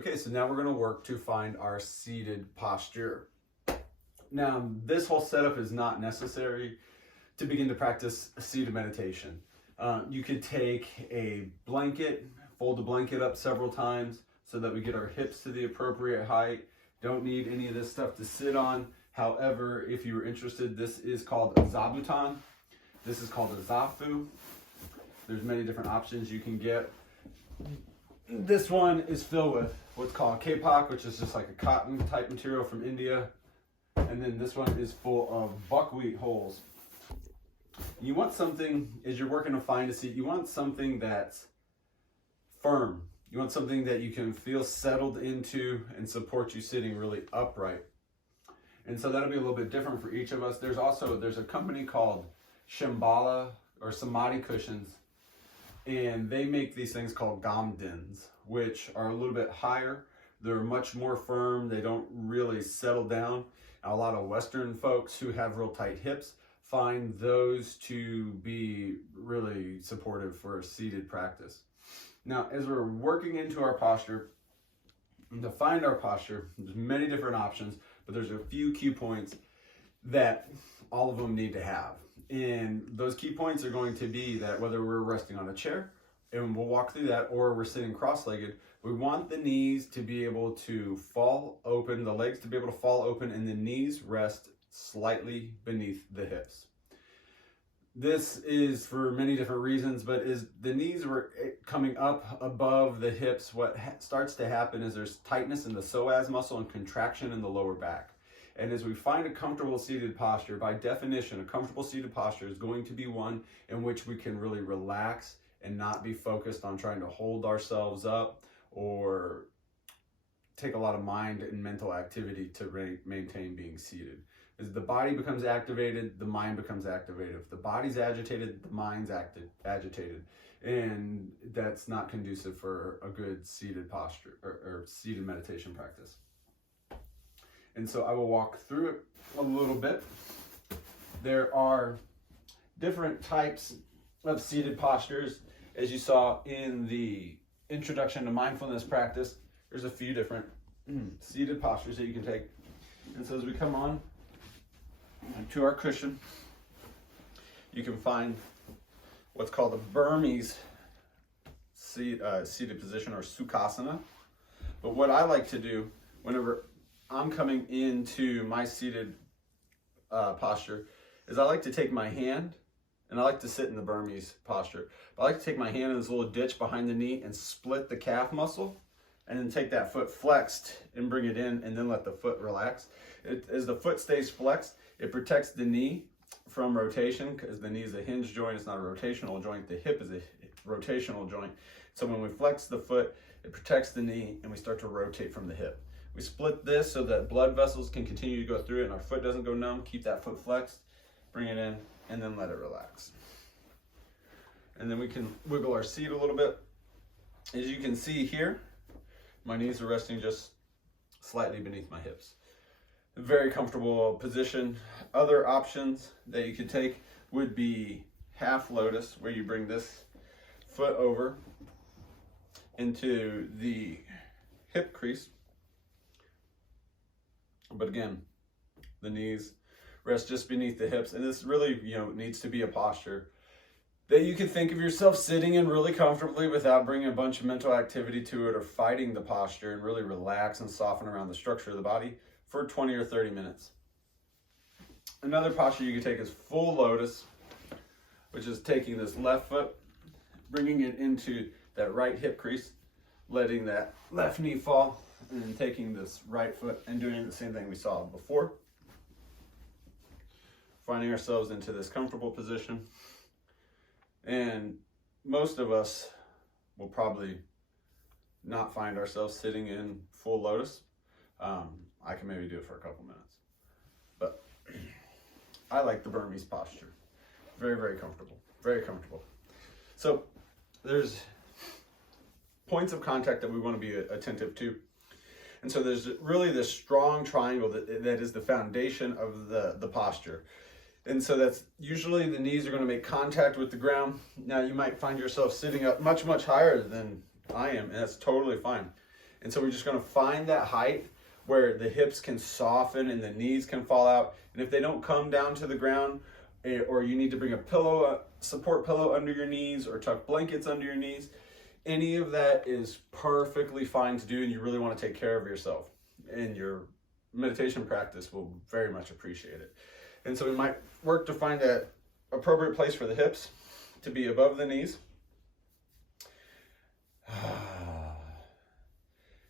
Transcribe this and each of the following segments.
Okay, so now we're going to work to find our seated posture. Now, this whole setup is not necessary to begin to practice seated meditation. You could take a blanket, fold the blanket up several times so that we get our hips to the appropriate height. Don't need any of this stuff to sit on. However, if you were interested, this is called a zabuton. This is called a zafu. There's many different options you can get. This one is filled with what's called kapok, which is just like a cotton type material from India. And then this one is full of buckwheat hulls. You want something, as you're working to find a seat, you want something that's firm. You want something that you can feel settled into and support you sitting really upright. And so that'll be a little bit different for each of us. There's a company called Shambhala or Samadhi Cushions, and they make these things called Gamdins, which are a little bit higher. They're much more firm. They don't really settle down. A lot of Western folks who have real tight hips find those to be really supportive for a seated practice. Now, as we're working into our posture, and to find our posture, there's many different options, but there's a few key points that all of them need to have. And those key points are going to be that whether we're resting on a chair, and we'll walk through that, or we're sitting cross-legged, we want the knees to be able to fall open, the legs to be able to fall open, and the knees rest slightly beneath the hips. This is for many different reasons, but as the knees were coming up above the hips, what starts to happen is there's tightness in the psoas muscle and contraction in the lower back. And as we find a comfortable seated posture, by definition, a comfortable seated posture is going to be one in which we can really relax and not be focused on trying to hold ourselves up or take a lot of mind and mental activity to maintain being seated. As the body becomes activated, the mind becomes activated. If the body's agitated, the mind's agitated. And that's not conducive for a good seated posture or seated meditation practice. And so I will walk through it a little bit. There are different types of seated postures. As you saw in the introduction to mindfulness practice, there's a few different seated postures that you can take. And so as we come on to our cushion, you can find what's called a Burmese seated position, or Sukhasana. But what I like to do whenever I'm coming into my seated posture is I like to take my hand, and I like to sit in the Burmese posture, but I like to take my hand in this little ditch behind the knee and split the calf muscle, and then take that foot flexed and bring it in, and then let the foot relax. As the foot stays flexed, it protects the knee from rotation, because the knee is a hinge joint. It's not a rotational joint. The hip is a rotational joint. So when we flex the foot, it protects the knee, and we start to rotate from the hip. We split this so that blood vessels can continue to go through it and our foot doesn't go numb. Keep that foot flexed, bring it in, and then let it relax. And then we can wiggle our seat a little bit. As you can see here, my knees are resting just slightly beneath my hips. A very comfortable position. Other options that you could take would be half lotus, where you bring this foot over into the hip crease. But again, the knees rest just beneath the hips. And this really, needs to be a posture that you can think of yourself sitting in really comfortably without bringing a bunch of mental activity to it or fighting the posture, and really relax and soften around the structure of the body for 20 or 30 minutes. Another posture you can take is full lotus, which is taking this left foot, bringing it into that right hip crease, letting that left knee fall, and then taking this right foot and doing the same thing we saw before. Finding ourselves into this comfortable position. And most of us will probably not find ourselves sitting in full lotus. I can maybe do it for a couple minutes. But I like the Burmese posture. Very, very comfortable. Very comfortable. So there's points of contact that we want to be attentive to. And so there's really this strong triangle that is the foundation of the posture. And so that's usually the knees are going to make contact with the ground. Now you might find yourself sitting up much, much higher than I am, and that's totally fine. And so we're just gonna find that height where the hips can soften and the knees can fall out. And if they don't come down to the ground, or you need to bring a pillow, a support pillow under your knees, or tuck blankets under your knees, any of that is perfectly fine to do, and you really want to take care of yourself. And your meditation practice will very much appreciate it. And so we might work to find that appropriate place for the hips to be above the knees.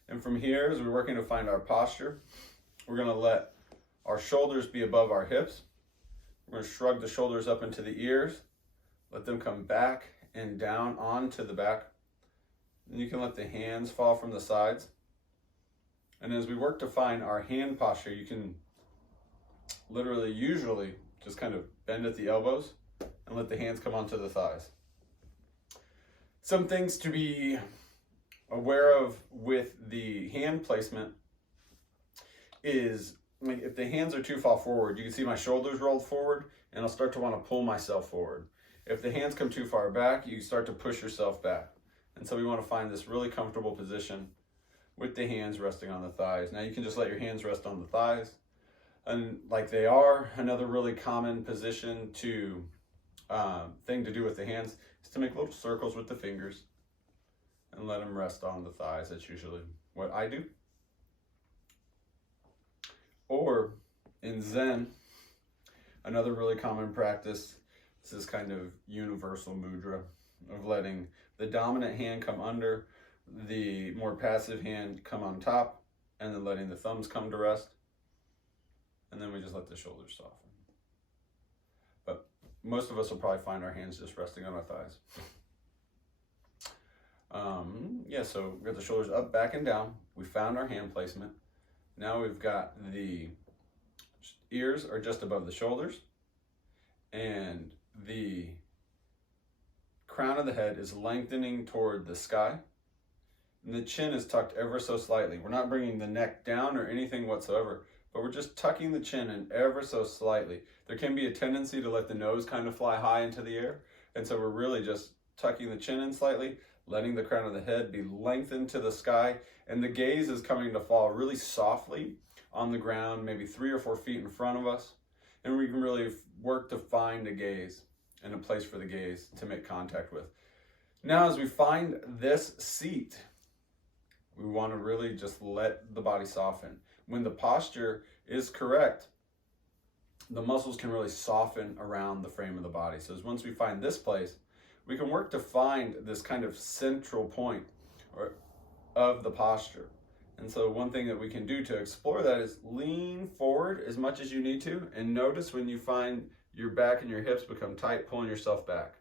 And from here, as we're working to find our posture, we're going to let our shoulders be above our hips. We're going to shrug the shoulders up into the ears, let them come back and down onto the back. And you can let the hands fall from the sides. And as we work to find our hand posture, you can literally, usually, just kind of bend at the elbows and let the hands come onto the thighs. Some things to be aware of with the hand placement is, like, if the hands are too far forward, you can see my shoulders rolled forward and I'll start to want to pull myself forward. If the hands come too far back, you start to push yourself back. And so we want to find this really comfortable position with the hands resting on the thighs. Now you can just let your hands rest on the thighs, and like they are. Another really common position to thing to do with the hands is to make little circles with the fingers and let them rest on the thighs. That's usually what I do. Or in Zen, another really common practice is this kind of universal mudra of letting the dominant hand come under, the more passive hand come on top, and then letting the thumbs come to rest. And then we just let the shoulders soften. But most of us will probably find our hands just resting on our thighs. So we got the shoulders up, back, and down. We found our hand placement. Now we've got the ears are just above the shoulders, and the crown of the head is lengthening toward the sky, and the chin is tucked ever so slightly. We're not bringing the neck down or anything whatsoever, but we're just tucking the chin in ever so slightly. There can be a tendency to let the nose kind of fly high into the air, and so we're really just tucking the chin in slightly, letting the crown of the head be lengthened to the sky, and the gaze is coming to fall really softly on the ground, maybe 3 or 4 feet in front of us. And we can really work to find a gaze and a place for the gaze to make contact with. Now, as we find this seat, we want to really just let the body soften. When the posture is correct, the muscles can really soften around the frame of the body. So once we find this place, we can work to find this kind of central point of the posture. And so one thing that we can do to explore that is lean forward as much as you need to, and notice when you find your back and your hips become tight, pulling yourself back.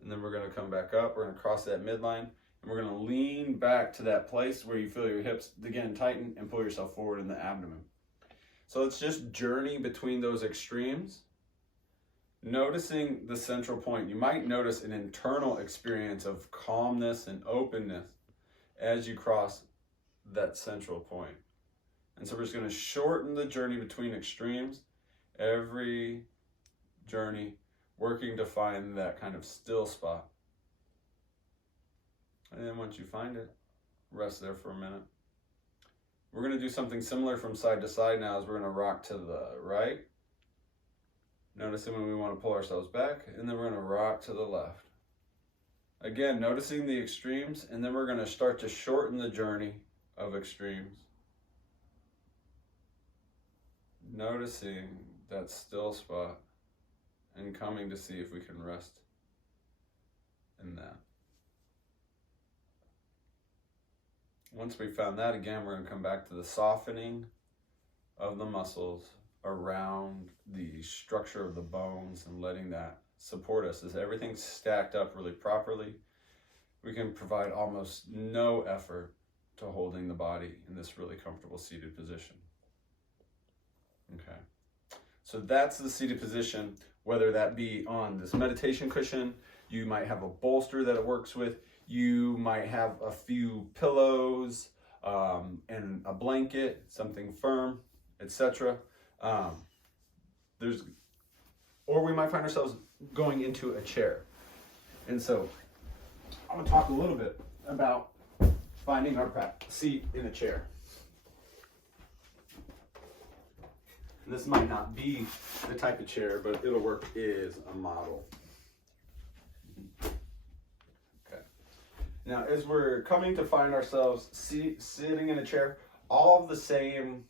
And then we're going to come back up, we're going to cross that midline, and we're going to lean back to that place where you feel your hips again tighten and pull yourself forward in the abdomen. So let's just journey between those extremes, noticing the central point. You might notice an internal experience of calmness and openness as you cross that central point. And so we're just going to shorten the journey between extremes, every journey working to find that kind of still spot. And then once you find it, rest there for a minute. We're going to do something similar from side to side now, as we're going to rock to the right, noticing when we want to pull ourselves back, and then we're going to rock to the left. Again, noticing the extremes, and then we're going to start to shorten the journey of extremes. Noticing that still spot and coming to see if we can rest in that. Once we found that, again, we're going to come back to the softening of the muscles around the structure of the bones and letting that support us. As everything's stacked up really properly, we can provide almost no effort to holding the body in this really comfortable seated position. Okay, so that's the seated position, whether that be on this meditation cushion, you might have a bolster that it works with, you might have a few pillows and a blanket, something firm, etc. Or we might find ourselves going into a chair. And so I'm going to talk a little bit about finding our seat in a chair. And this might not be the type of chair, but it'll work as a model. Okay. Now, as we're coming to find ourselves sitting in a chair, all of the same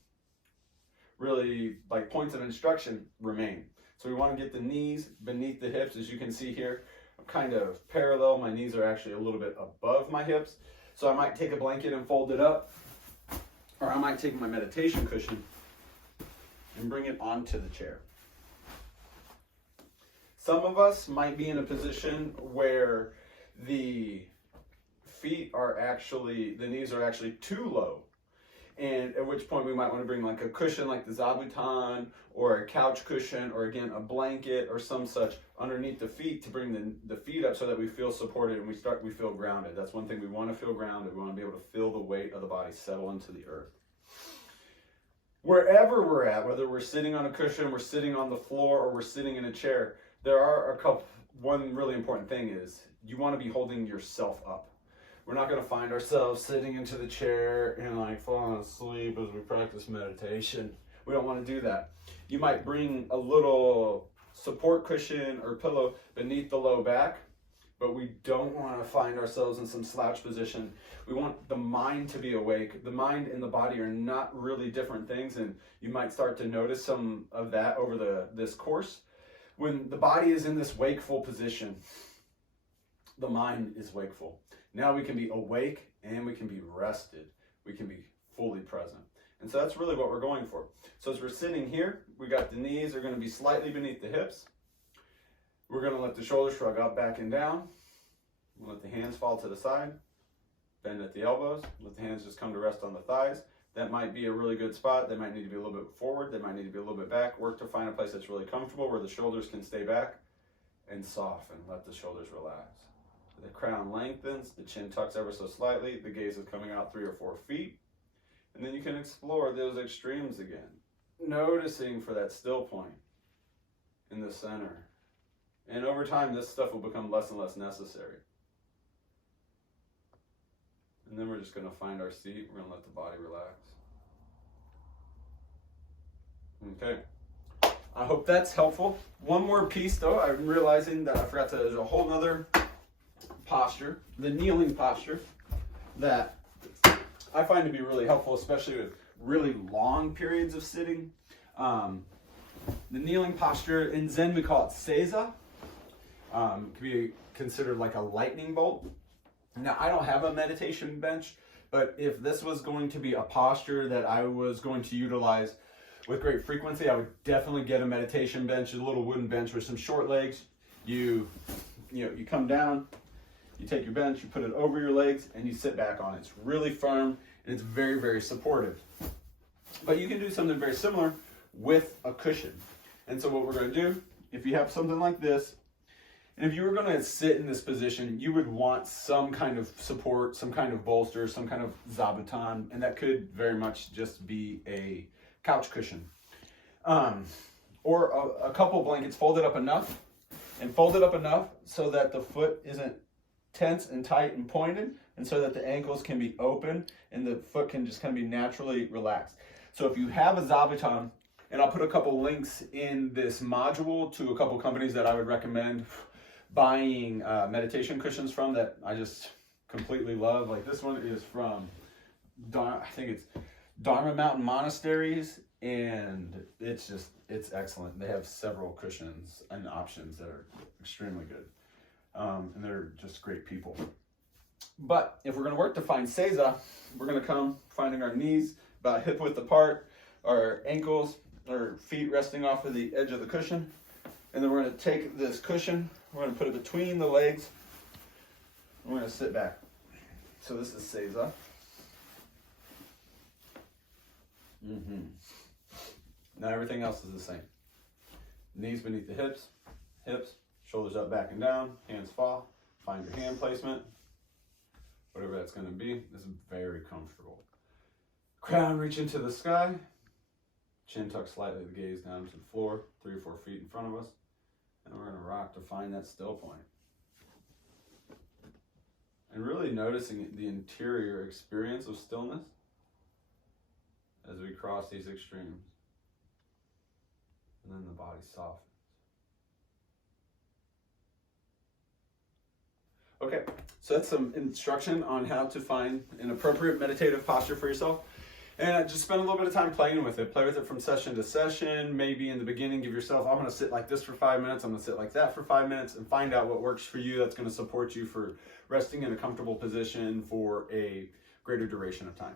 really like points of instruction remain. So we want to get the knees beneath the hips, as you can see here, kind of parallel. My knees are actually a little bit above my hips. So I might take a blanket and fold it up, or I might take my meditation cushion and bring it onto the chair. Some of us might be in a position where the knees are actually too low. And at which point we might want to bring like a cushion like the zabuton, or a couch cushion, or again a blanket or some such underneath the feet to bring the feet up so that we feel supported and we feel grounded. That's one thing, we want to feel grounded. We want to be able to feel the weight of the body settle into the earth. Wherever we're at, whether we're sitting on a cushion, we're sitting on the floor, or we're sitting in a chair, one really important thing is you want to be holding yourself up. We're not going to find ourselves sitting into the chair and like falling asleep as we practice meditation. We don't want to do that. You might bring a little support cushion or pillow beneath the low back, but we don't want to find ourselves in some slouch position. We want the mind to be awake. The mind and the body are not really different things, and you might start to notice some of that over this course. When the body is in this wakeful position, the mind is wakeful. Now we can be awake and we can be rested. We can be fully present. And so that's really what we're going for. So as we're sitting here, we got the knees are going to be slightly beneath the hips. We're going to let the shoulders shrug up, back and down. We'll let the hands fall to the side. Bend at the elbows. Let the hands just come to rest on the thighs. That might be a really good spot. They might need to be a little bit forward. They might need to be a little bit back. Work to find a place that's really comfortable where the shoulders can stay back, and soften. Let the shoulders relax. The crown lengthens, the chin tucks ever so slightly, the gaze is coming out 3 or 4 feet. And then you can explore those extremes again, noticing for that still point in the center. And over time, this stuff will become less and less necessary. And then we're just going to find our seat. We're going to let the body relax. Okay. I hope that's helpful. One more piece though, I'm realizing that I forgot to, there's a whole nother posture, the kneeling posture, that I find to be really helpful, especially with really long periods of sitting. The kneeling posture, in Zen we call it Seiza. It could be considered like a lightning bolt. Now, I don't have a meditation bench, but if this was going to be a posture that I was going to utilize with great frequency, I would definitely get a meditation bench, a little wooden bench with some short legs. You come down, you take your bench, you put it over your legs, and you sit back on it. It's really firm, and it's very, very supportive. But you can do something very similar with a cushion. And so what we're going to do, if you have something like this, and if you were going to sit in this position, you would want some kind of support, some kind of bolster, some kind of zabuton, and that could very much just be a couch cushion. Or a couple blankets folded up enough so that the foot isn't tense and tight and pointed, and so that the ankles can be open and the foot can just kind of be naturally relaxed. So if you have a zabuton, and I'll put a couple links in this module to a couple companies that I would recommend buying meditation cushions from that I just completely love. Like this one is from, I think it's Dharma Mountain Monasteries, and it's excellent. They have several cushions and options that are extremely good. And they're just great people. But if we're going to work to find Seiza, we're going to come finding our knees about hip width apart, our ankles or feet resting off of the edge of the cushion. And then we're going to take this cushion, we're going to put it between the legs, and we're going to sit back. So this is Seiza. Now everything else is the same. Knees beneath the hips, shoulders up, back and down, hands fall. Find your hand placement, whatever that's going to be. This is very comfortable. Crown reach into the sky. Chin tuck slightly, the gaze down to the floor, 3 or 4 feet in front of us. And we're going to rock to find that still point. And really noticing the interior experience of stillness as we cross these extremes. And then the body softens. Okay, so that's some instruction on how to find an appropriate meditative posture for yourself. And just spend a little bit of time playing with it. Play with it from session to session. Maybe in the beginning, give yourself, I'm going to sit like this for 5 minutes. I'm going to sit like that for 5 minutes, and find out what works for you. That's going to support you for resting in a comfortable position for a greater duration of time.